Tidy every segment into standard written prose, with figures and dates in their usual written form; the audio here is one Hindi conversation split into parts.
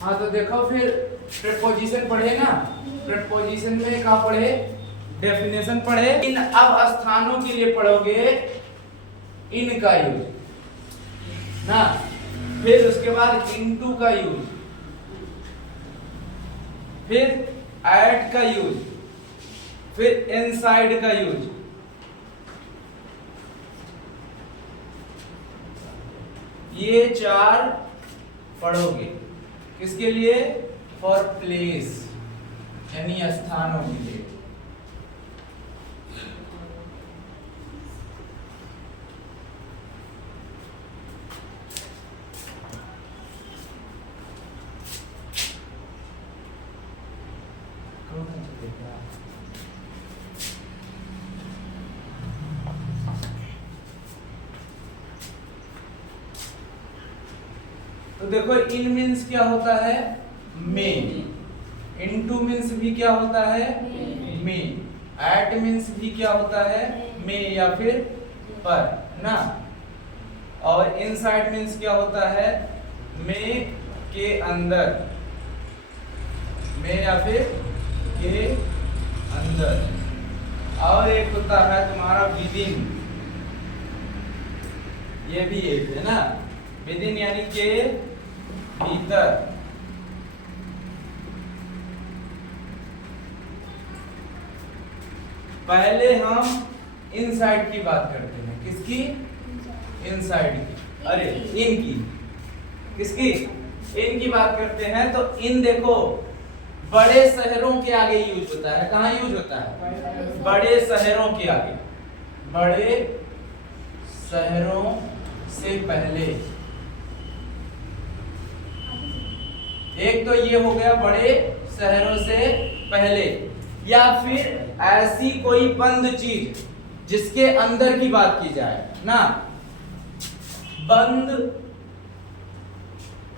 हाँ तो देखो फिर प्रेपोजिशन पढ़े ना। प्रेपोजिशन में क्या पढ़े? डेफिनेशन पढ़े। इन अब स्थानों के लिए पढ़ोगे इनका यूज ना, फिर उसके बाद इनटू का यूज, फिर एट का यूज, फिर इनसाइड का यूज। ये चार पढ़ोगे किसके लिए? फॉर प्लेस, यानी स्थानों के लिए। तो देखो इन मीन्स क्या होता है? में। इनटू मीन्स भी क्या होता है? में। एट मीन्स भी क्या होता है? में या फिर पर ना। और इनसाइड मीन्स क्या होता है? में के अंदर, में या फिर के अंदर। और एक होता है तुम्हारा विदिन, ये भी एक है ना। विदिन यानी के भीतर। पहले हम इनसाइड की बात करते हैं। किसकी? इनसाइड की। अरे इनकी, किसकी? इनकी बात करते हैं। तो इन देखो बड़े शहरों के आगे यूज होता है। कहाँ यूज होता है? बड़े शहरों के आगे, बड़े शहरों से पहले। एक तो ये हो गया बड़े शहरों से पहले, या फिर ऐसी कोई बंद चीज जिसके अंदर की बात की जाए ना। बंद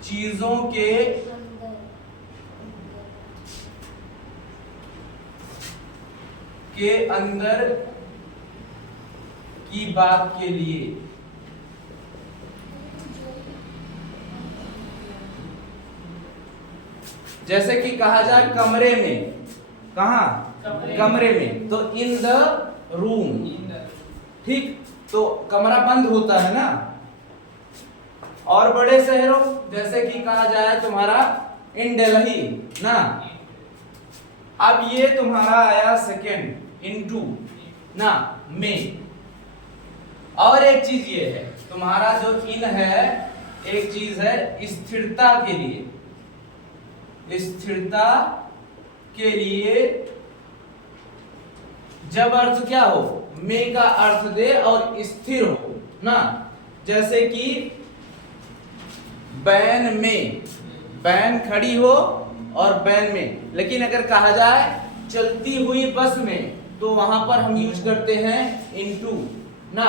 चीजों के अंदर की बात के लिए। जैसे कि कहा जाए कमरे में, कहा? कमरे में, तो इन द रूम। ठीक, तो कमरा बंद होता है ना। और बड़े शहरों जैसे कि कहा जाए तुम्हारा इन दिल्ली ना। अब ये तुम्हारा आया सेकेंड, इनटू ना, में। और एक चीज ये है तुम्हारा जो इन है, एक चीज है स्थिरता के लिए। स्थिरता के लिए जब अर्थ क्या हो? में का अर्थ दे और स्थिर हो ना। जैसे कि बैन में, बैन खड़ी हो और बैन में। लेकिन अगर कहा जाए चलती हुई बस में, तो वहां पर हम यूज करते हैं इनटू ना।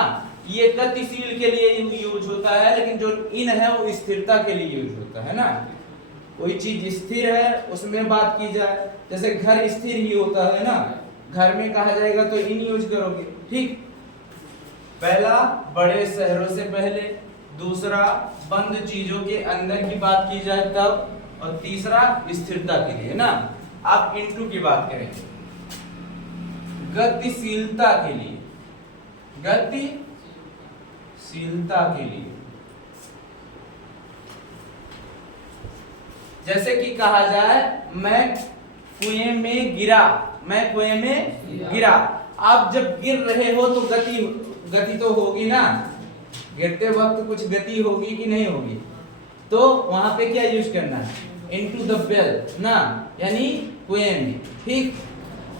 ये गतिशील के लिए यूज होता है, लेकिन जो इन है वो स्थिरता के लिए यूज होता है ना। कोई चीज स्थिर है उसमें बात की जाए, जैसे घर स्थिर ही होता है ना। घर में कहा जाएगा तो इन यूज करोगे। ठीक, पहला बड़े शहरों से पहले, दूसरा बंद चीजों के अंदर की बात की जाए तब, और तीसरा स्थिरता के लिए ना। अब इनटू की बात करेंगे गतिशीलता के लिए। गतिशीलता के लिए जैसे कि कहा जाए मैं कुएं में गिरा, मैं कुएं में गिरा। आप जब गिर रहे हो तो गति तो होगी ना। गिरते वक्त कुछ गति होगी कि नहीं होगी? तो वहां पे क्या यूज करना है? इनटू द वेल ना, यानी कुएं में। ठीक,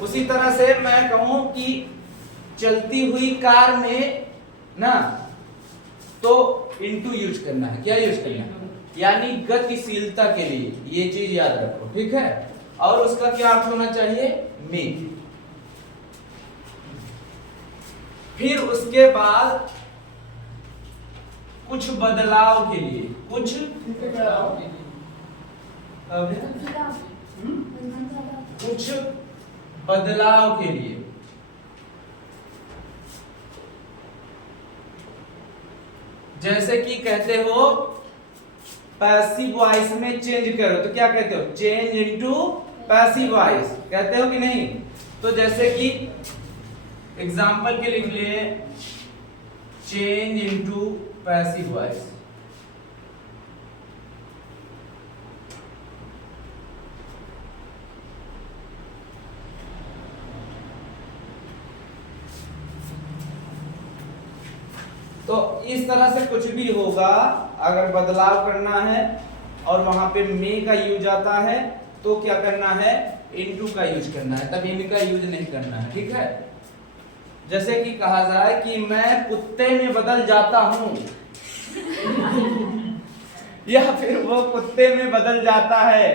उसी तरह से मैं कहूं कि चलती हुई कार में ना, तो इनटू यूज करना है। क्या यूज करना है? यानी गतिशीलता के लिए। ये चीज याद रखो, ठीक है। और उसका क्या अर्थ होना चाहिए? में। फिर उसके बाद कुछ बदलाव के लिए, कुछ बदलाव के लिए। जैसे कि कहते हो पैसिव वॉइस में चेंज करो तो क्या कहते हो, चेंज इनटू पैसिव वॉइस कहते हो कि नहीं। तो जैसे कि एग्जांपल के लिए चेंज इनटू पैसिव वॉइस, तो इस तरह से कुछ भी होगा अगर बदलाव करना है और वहां पे मे का यूज आता है तो क्या करना है, इनटू का यूज करना है, तब इनका यूज नहीं करना है, ठीक है। जैसे कि कहा जाए कि मैं कुत्ते में बदल जाता हूं या फिर वो कुत्ते में बदल जाता है,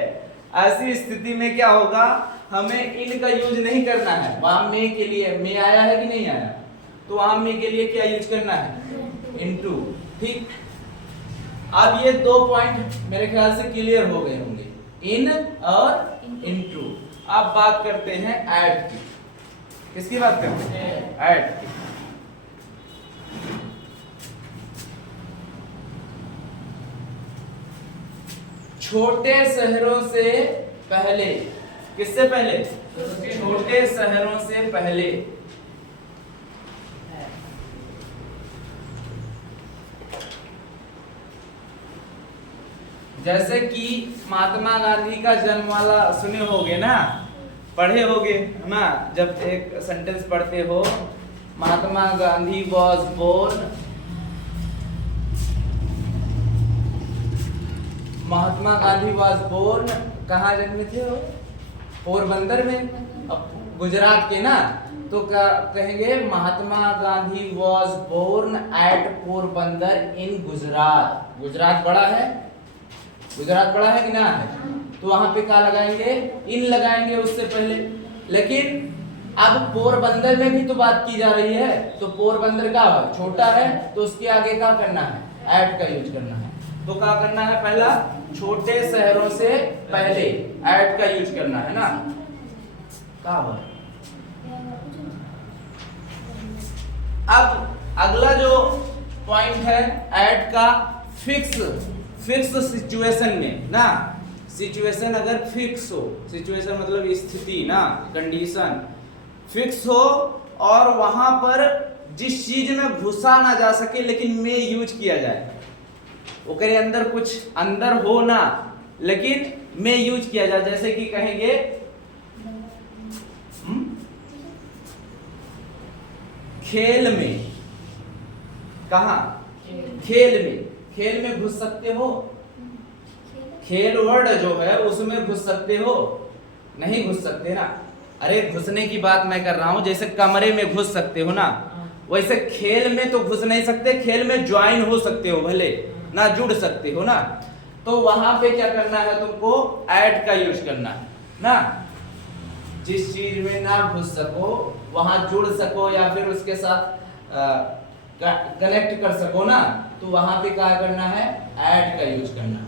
ऐसी स्थिति में क्या होगा, हमें इन का यूज नहीं करना है। वहां मे के लिए मे आया है कि नहीं आया, तो वहां मे के लिए क्या यूज करना है, इनटू, ठीक। अब ये दो पॉइंट मेरे ख्याल से क्लियर हो गए होंगे, इन और इनटू। अब बात करते हैं ऐड की। किसकी बात करते हैं, ऐड की। छोटे शहरों से पहले, किससे पहले, छोटे शहरों से पहले जैसे कि महात्मा गांधी का जन्म वाला सुने होगे ना, पढ़े होगे ना, जब एक सेंटेंस पढ़ते हो, Mahatma Gandhi was born, Mahatma Gandhi was born, कहाँ जन्मे थे वो, पोरबंदर में, अब गुजरात के ना, तो क्या कहेंगे, Mahatma Gandhi was born at Porbandar in Gujarat. Gujarat बड़ा है, गुजरात बड़ा है कि ना है, तो वहां पे क्या लगाएंगे, इन लगाएंगे उससे पहले। लेकिन अब पोरबंदर में भी तो बात की जा रही है, तो पोरबंदर का छोटा है तो उसके आगे क्या करना है, ऐड का यूज करना है। तो क्या करना है, पहला छोटे शहरों से पहले ऐड का यूज करना है ना, क्या हो। अब अगला जो पॉइंट है ऐड का, फिक्स सिचुएशन में ना, सिचुएशन अगर फिक्स हो, सिचुएशन मतलब स्थिति ना, कंडीशन फिक्स हो और वहां पर जिस चीज में घुसा ना जा सके लेकिन में यूज किया जाए, ओकरे अंदर कुछ अंदर हो ना लेकिन में यूज किया जाए। जैसे कि कहेंगे खेल में, कहा, खेल में, खेल में घुस सकते हो, खेल वर्ड जो है उसमें घुस सकते हो, नहीं घुस सकते ना। अरे घुसने की बात मैं कर रहा हूं, जैसे कमरे में घुस सकते हो ना, वैसे खेल में तो घुस नहीं सकते, खेल में ज्वाइन हो सकते हो भले ना, जुड़ सकते हो ना। तो वहां पे क्या करना है, तुमको ऐड का यूज करना है ना। जिस चीज में ना घुस सको वहां जुड़ सको या फिर उसके साथ कनेक्ट कर सको ना, तो वहां पे क्या करना है, ऐड का यूज करना,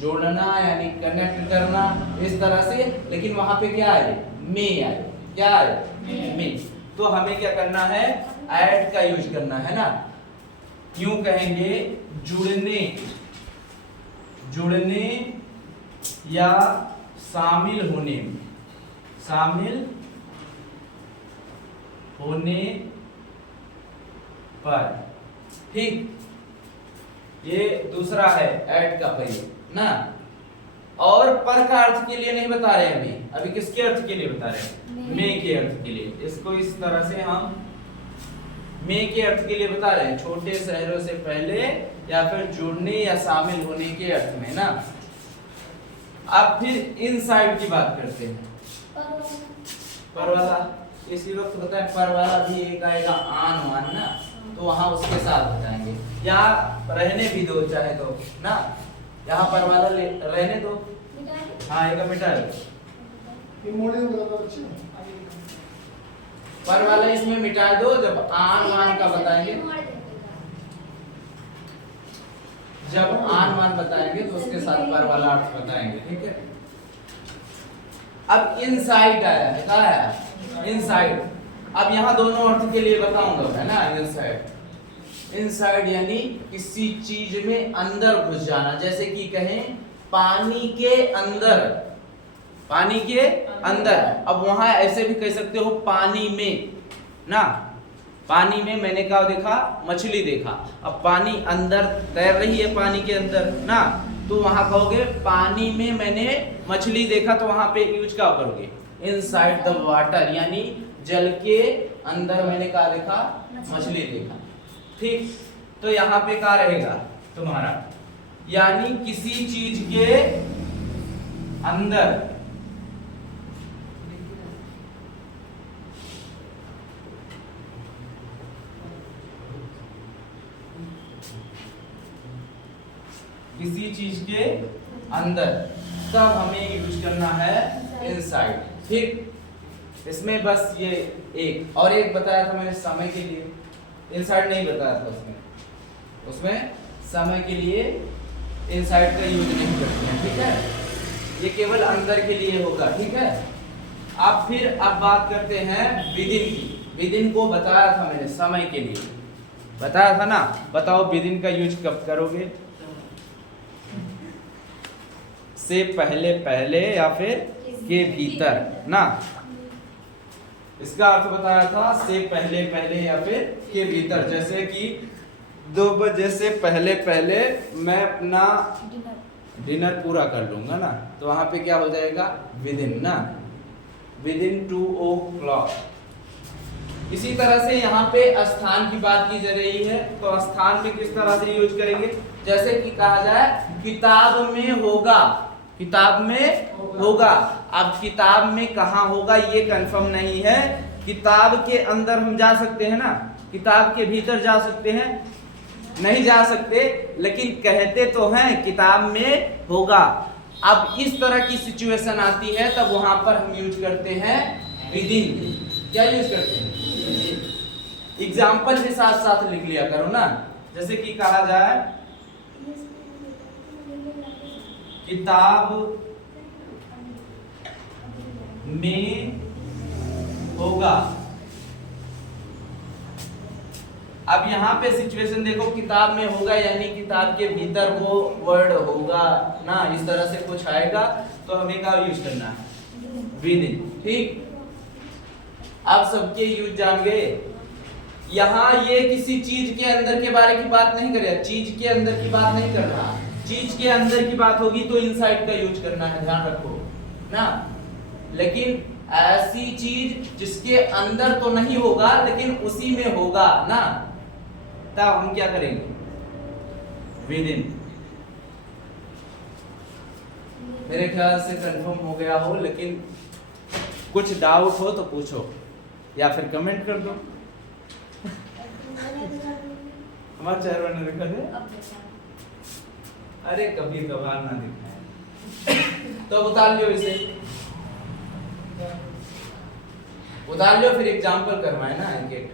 जोड़ना यानी कनेक्ट करना इस तरह से। लेकिन वहां पे क्या है, मे आए, क्या है, मे। तो हमें क्या करना है, ऐड का यूज करना है ना। क्यों कहेंगे, जुड़ने, जुड़ने या शामिल होने में, शामिल होने पर, ठीक। ये दूसरा है ऐड का प्रयोग ना। और पर का अर्थ के लिए नहीं बता रहे हैं अभी किसके अर्थ के लिए बता रहे हैं, मे के अर्थ के लिए। इसको इस तरह से हम मे के अर्थ के लिए बता रहे हैं, छोटे शहरों से पहले या फिर जुड़ने या शामिल होने के अर्थ में ना। अब फिर इनसाइड की बात करते हैं, पर वाला इसी वक्त बताएं, पर वाला भी एक आएगा आन मान ना, तो वहां उसके साथ बताएंगे। यहाँ रहने भी दो चाहे तो ना, यहाँ पर वाला रहने दो, हाँ एक मिटा दो, पर वाला इसमें मिटा दो। जब आन मान का बताएंगे, जब आन मान बताएंगे तो उसके साथ पर वाला अर्थ बताएंगे, ठीक है। अब इनसाइड आया है, क्या आया, इनसाइड। अब यहाँ दोनों अर्थ के लिए बताऊंगा है ना, इनसाइड। इनसाइड यानी किसी चीज में अंदर घुस जाना, जैसे कि कहें पानी के अंदर, पानी के अंदर। अब वहां ऐसे भी कह सकते हो पानी में ना, पानी में मैंने क्या देखा, मछली देखा। अब पानी अंदर तैर रही है, पानी के अंदर ना, तो वहां कहोगे पानी में मैंने मछली देखा, तो वहां पे यूज क्या करोगे, इनसाइड द वाटर, यानी जल के अंदर मैंने क्या देखा, मछली देखा। ठीक, तो यहाँ पे क्या रहेगा तुम्हारा, यानी किसी चीज के अंदर, किसी चीज के अंदर, तब हमें यूज करना है इनसाइड। ठीक, इसमें बस ये एक और एक बताया था मैंने समय के लिए, इनसाइड नहीं बताया था उसमें, उसमें समय के लिए इनसाइड का यूज नहीं करते हैं। ठीक है, ये केवल अंदर के लिए होगा। ठीक है, अब फिर अब बात करते हैं विदिन की। विदिन को बताया था मैंने, समय के लिए बताया था ना। बताओ विदिन का यूज कब करोगे, से पहले पहले या फिर के भीतर ना। इसका अर्थ बताया था से पहले पहले या फिर के भीतर, जैसे कि 2 बजे से पहले पहले मैं अपना डिनर पूरा कर लूंगा ना, तो वहां पे क्या हो जाएगा, विदिन ना, विदिन 2 o'clock। इसी तरह से यहाँ पे स्थान की बात की जा रही है, तो स्थान में किस तरह से यूज करेंगे, जैसे कि कहा जाए किताब में होगा, किताब में होगा। अब किताब में कहाँ होगा ये कंफर्म नहीं है, किताब के अंदर हम जा सकते हैं ना, किताब के भीतर जा सकते हैं, नहीं जा सकते, लेकिन कहते तो हैं किताब में होगा। अब इस तरह की सिचुएशन आती है, तब वहां पर हम यूज करते हैं विदिन। क्या यूज करते हैं, एग्जाम्पल के साथ साथ लिख लिया करो ना। जैसे कि कहा जाए किताब में होगा। अब यहाँ पे सिचुएशन देखो, किताब में होगा यानी किताब के भीतर वो वर्ड होगा ना, इस तरह से कुछ आएगा, तो हमें क्या यूज करना है, विदिन। ठीक, आप सबके यूज जान गए। यहाँ ये किसी चीज के अंदर के बारे की बात नहीं कर रहा, चीज के अंदर की बात नहीं कर रहा, चीज के अंदर की बात होगी तो इनसाइड का यूज करना है, ध्यान रखो ना। लेकिन ऐसी चीज जिसके अंदर तो नहीं होगा लेकिन उसी में होगा ना, तब हम क्या करेंगे, विदिन। मेरे ख्याल से कंफर्म हो गया हो, लेकिन कुछ डाउट हो तो पूछो या फिर कमेंट कर दो। हमारा चेहरा ने दिखा दे, अरे कभी कभार ना दिखाए तो उतार लियो, इसे उतार लियो, फिर एग्जाम्पल करवाए ना एक एक।